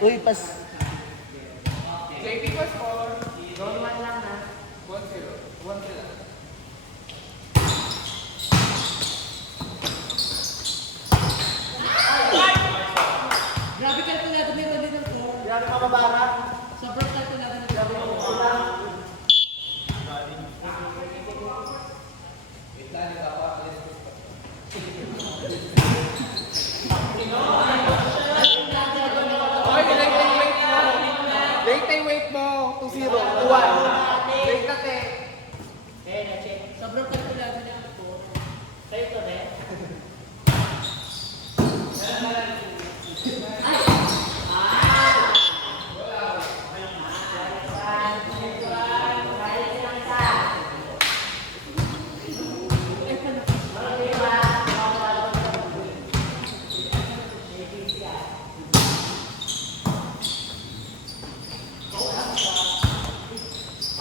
Uy, pas. JP was score. Roll 1 lang na. 1-0. 1-0. Grabe kalkulado ni Rodin ng score. Grabe mababara. Sobrang kalkulado ng Grabe mababara. Okay, wait mo. 2-0. 2-1. Wait na, te. Sobrang kalkulado niya ang score.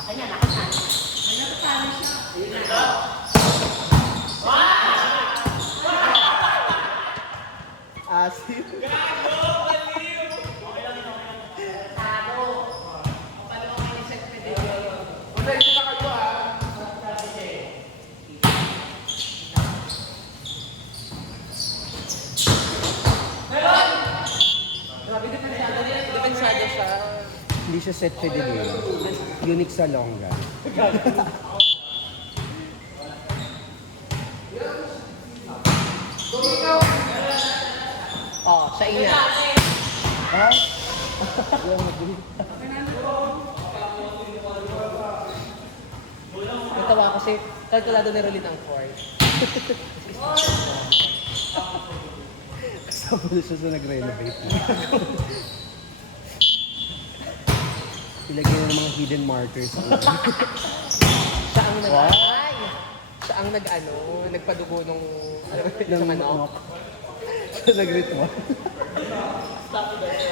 Ay, natatalo siya. Asin. Una, isa na kayo, ha? Grabe, depensado siya. Hindi siya set for the game. Unique sa long run. Oh, siya ina. Ha? Yung Natawa kasi kalkulado ni Rolin ang score. kasama na siya sa nag-renovate. Ilagay na ng mga hidden markers. Siya ang nag... What? Ay! Siya ang nag-ano, nagpadugo nung... Ng manok. Siya nag-ritual.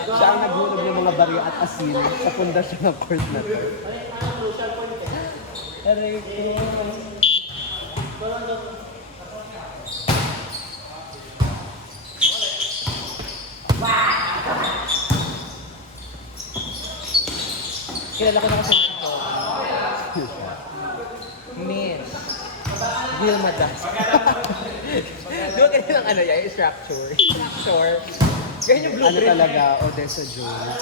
Siya ang naghulog ng mga barya at asin sa pundasyon ng court na to. Aray ko. Kilala ko na kasi ito. Miss. Wilma Das. Di ba ganyan ang ano yan? Yung structure. Structure. Ganyan yung Ano blueprint. talaga, Odessa Jones.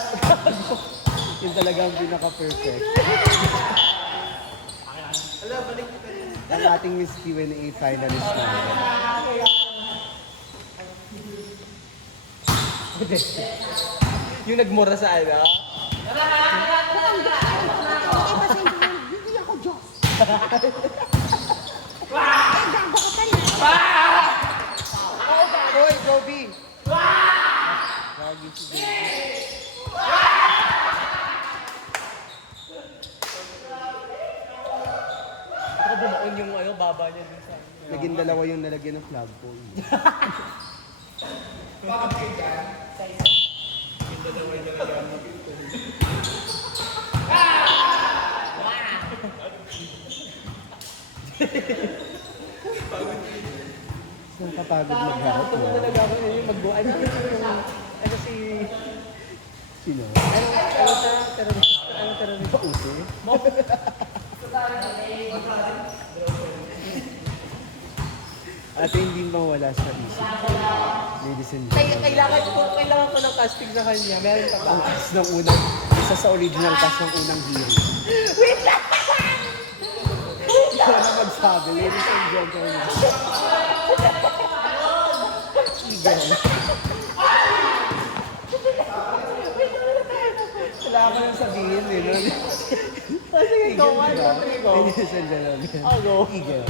Yun talaga ang pinaka-perfect. Ang ating Miss Q&A finalist natin. Yung nagmura sa ano. Hoy, Gobi! Lagi si Gobi. Baka bumaon yung ano, baba niya dun sa... Naging dalawa yung nalagyan ng flagpole. Saan kapagod magharap Ito mo? talaga ako yung magbuan. Ano si... Sino? Ano siya? Terrorist. Ano terrorist? Pauso? At hindi mawala sa isip. Ladies and gentlemen. Kailangan ko ng casting sa kanya. Meron ka ba? Ang cast ng unang, isa sa original cast ng unang hearing. Ikaw na magsabi, ladies and gentlemen. Eagle. Wala ka nang sabihin, eh. No? Sige, go. Eagle, Ano? diba? Sige, go. Ladies and gentlemen. I'll go. Eagle.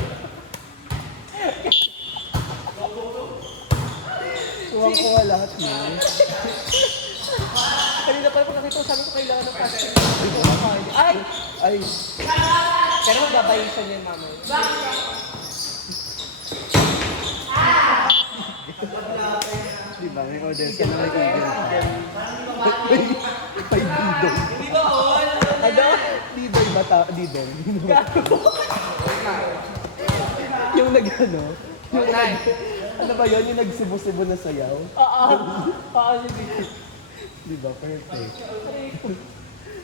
Kuha lahat mo. Kanina pa pag nakita ko, sabi ko kailangan ng casting. Ay! Ay, Pero magbabayin siya niyan, mama. di ba? May Odessa na may Eagle pa. May Didong. Ano? Didong bata. Didong. Yung nag-ano? Yung nag... Ano ba yun? Yung nagsibo-sibo na sayaw? Oo. Oo, sige. Di ba? Perfect.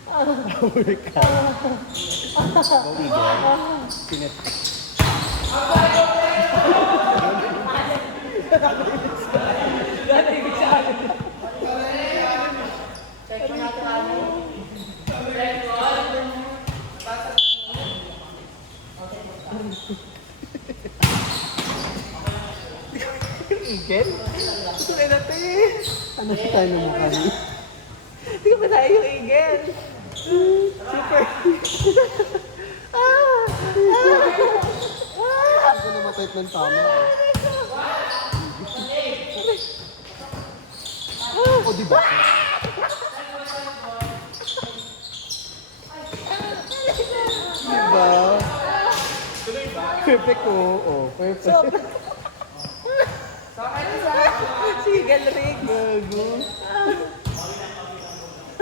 Power ka. Go, Eagle. Sinet. Check mo natin ano. Eagle? Ito na natin. Ano sa tayo ng mukha niyo? Hindi ka ba tayo yung Eagle? Super. Hindi ko na matayt ng tama. O, di ba? Diba? Perfect ko. Oh, perfect. Si Eagle rig. Gago.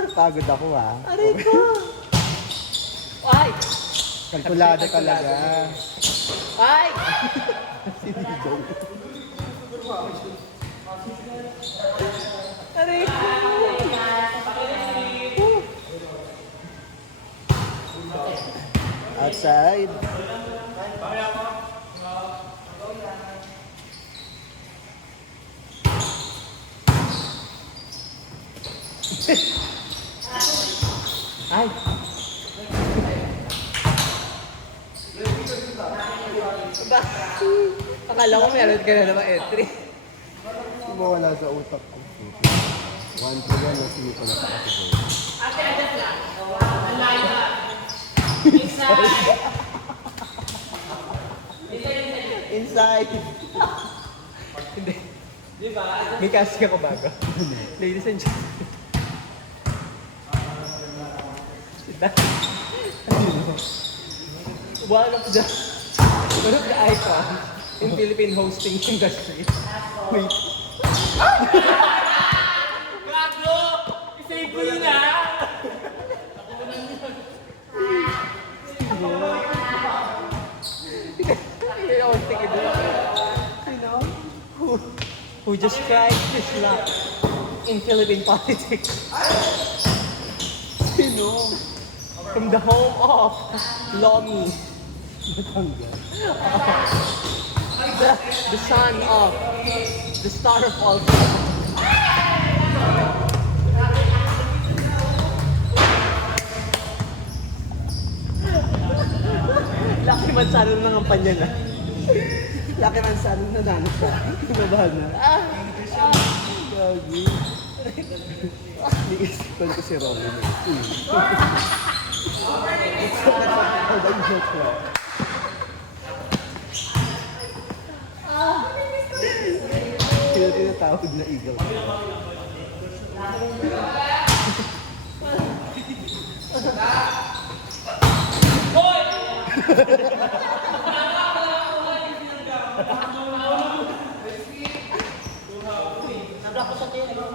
Pagod ako ha. Aray ko. Ay! Kalkulado talaga. Ay! Sinidong. Aray ko. Outside. Ay! Ba? Akala ko meron ka na naman entry. Mawala sa utak ko. 1-3 yan, nasili ko na pa kasi. Inside! Hindi. May casting ako bago. Ladies and gentlemen. One of the icons in Philippine hosting industry. Wait. Gago! I-save ko yun ah! Yung hosting industry. Who just tried his luck in Philippine politics. Sino? From the home of Lomi. Batangas. The son of the star of all. Lucky Manzano na ng kampanya na. Laki man sa anong nanalo siya. Kinabahan na. Gagi. Niisipan ko si Robin. Hold on, joke lang. Sino tinatawag na eagle?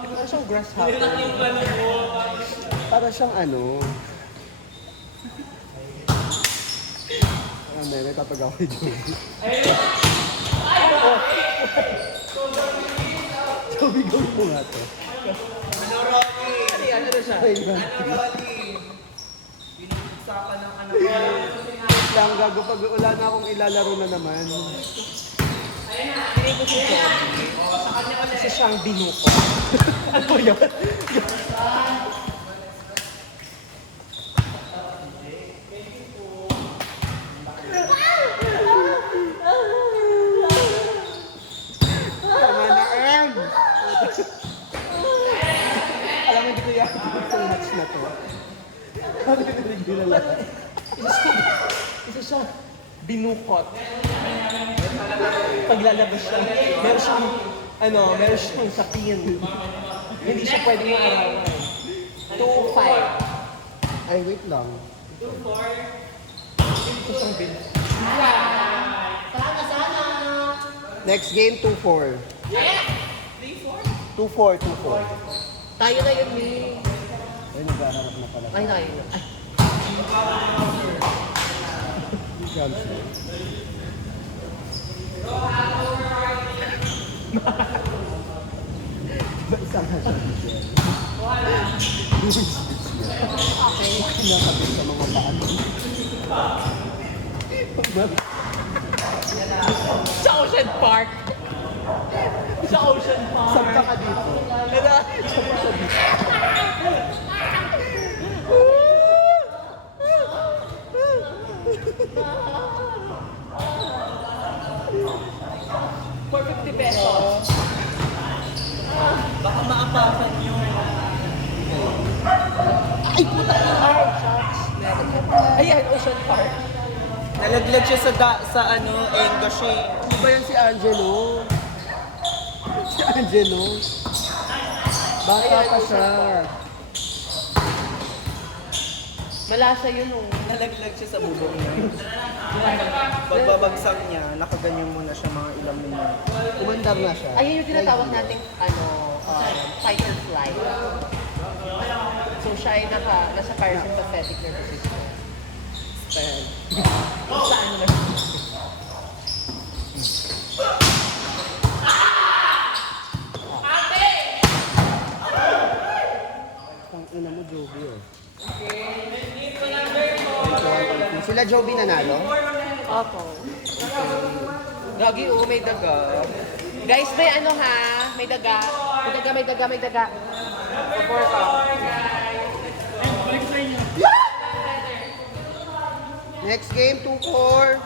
Parang siyang grasshopper. Para siyang ano. May tatagaw kay Joby. Joby, gawin mo nga to. Ano, Rocky? Ano na siya? Ay, man. Ano, Rocky? Pinag-usapan ng anak ko. Wait lang, gago. Pag wala na akong ilalaro na naman. Hindi ko siya Joby. Sa kanya kasi siyang binuko. Ano yun? Tama na, Em! Alam mo, hindi ko yan itong match na to. Ano yung nagdila lahat? Isa siya binukot. Paglalabas siya, meron siyang, meron siyang sapin. Hindi siya pwedeng maarawan. 2-5. Ay, wait lang. Ito siyang binukot. Next game, 2-4. 2-4, 2-4. Tayo na yun, eh. Ay, naghaharap na pala. Ay, tayo na. Ay. Cancel. Tama siya, Michelle. Buwis-bis yan. Okay. Kinakabit sa mga paan. Sa Ocean Park. Sa Ocean Park. Sabta ka dito. Kada. Sabta ka dito. For 50 pesos. Baka maapakan yung... Ay, puta! Ay, shucks. Ayan, Ocean Park. Nalaglag siya sa ano, English eh. Di ba yan si Angelo? Si Angelo? Bata pa siya. Malasa yun, oh. Nalaglag siya sa bubong niya. Pagbabagsak niya, nakaganyan muna siya mga ilang minuto. Umandar na siya. Ayun yung tinatawag nating, fight or flight. So, siya ay nasa parasympathetic nervous system. Saan na? Ang ina mo, Joby, oh. Sila Joby nanalo? Opo. Gagi, may daga. Guys, may ano ha? May daga. May daga. Support ka. Next game, 2-4.